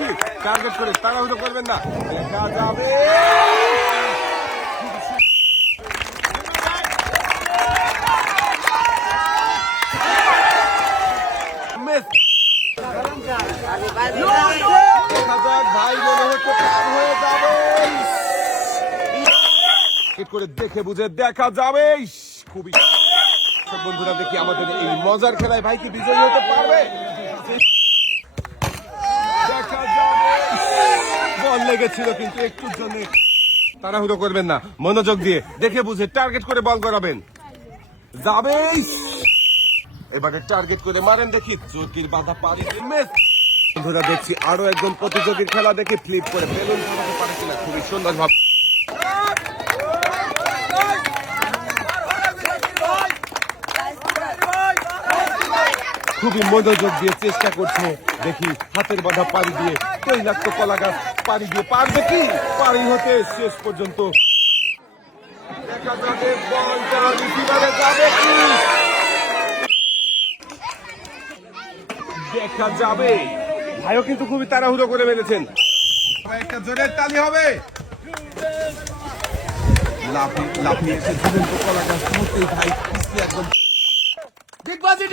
দেখি টার্গেট করে তাড়াহুড়ো করবেন না, দেখা যাবে। মিস। দেখা যাক ভাই, মনে হচ্ছে পার হয়ে যাবে। করে দেখে বুঝে দেখা যাবে। খুবই বন্ধুরা, দেখি আমাদের এই মজার খেলায় ভাই কি বিজয়ী হতে পারবে। দেখা যাবে। বল লেগেছিল কিন্তু একটুর জন্য। তাড়াহুড়ো করবেন না, মনোযোগ দিয়ে দেখে বুঝে টার্গেট করে বল করাবেন। যাবে। এবারে টার্গেট করে মারেন দেখি, চোরকির বাধা পারি। বন্ধুরা, দেখছি আরো একজন প্রতিযোগীর খেলা দেখে ফ্লিপ করে বেলুন ফাটাতে পারে কিনা। খুবই সুন্দর ভাবে খুবই মনোযোগ দিয়ে চেষ্টা করছে। দেখি হাতের বাধা পাড়ি দিয়ে তৈলাক্ত কলা গাছ পাড়ি দিয়ে পারবে কি পাড়ি হতে শেষ পর্যন্ত। দেখা যাবে বলটা রিসিভারে যাবে কি, দেখা যাবে। ভাইও কিন্তু খুবই তাড়াহুড়ো করে মেরেছেন। একটা জোরের তালি হবে। লাফিয়ে এসে ঝুলন্ত কলা গাছ মুহূর্তেই ভাই একদম ডিগবাজি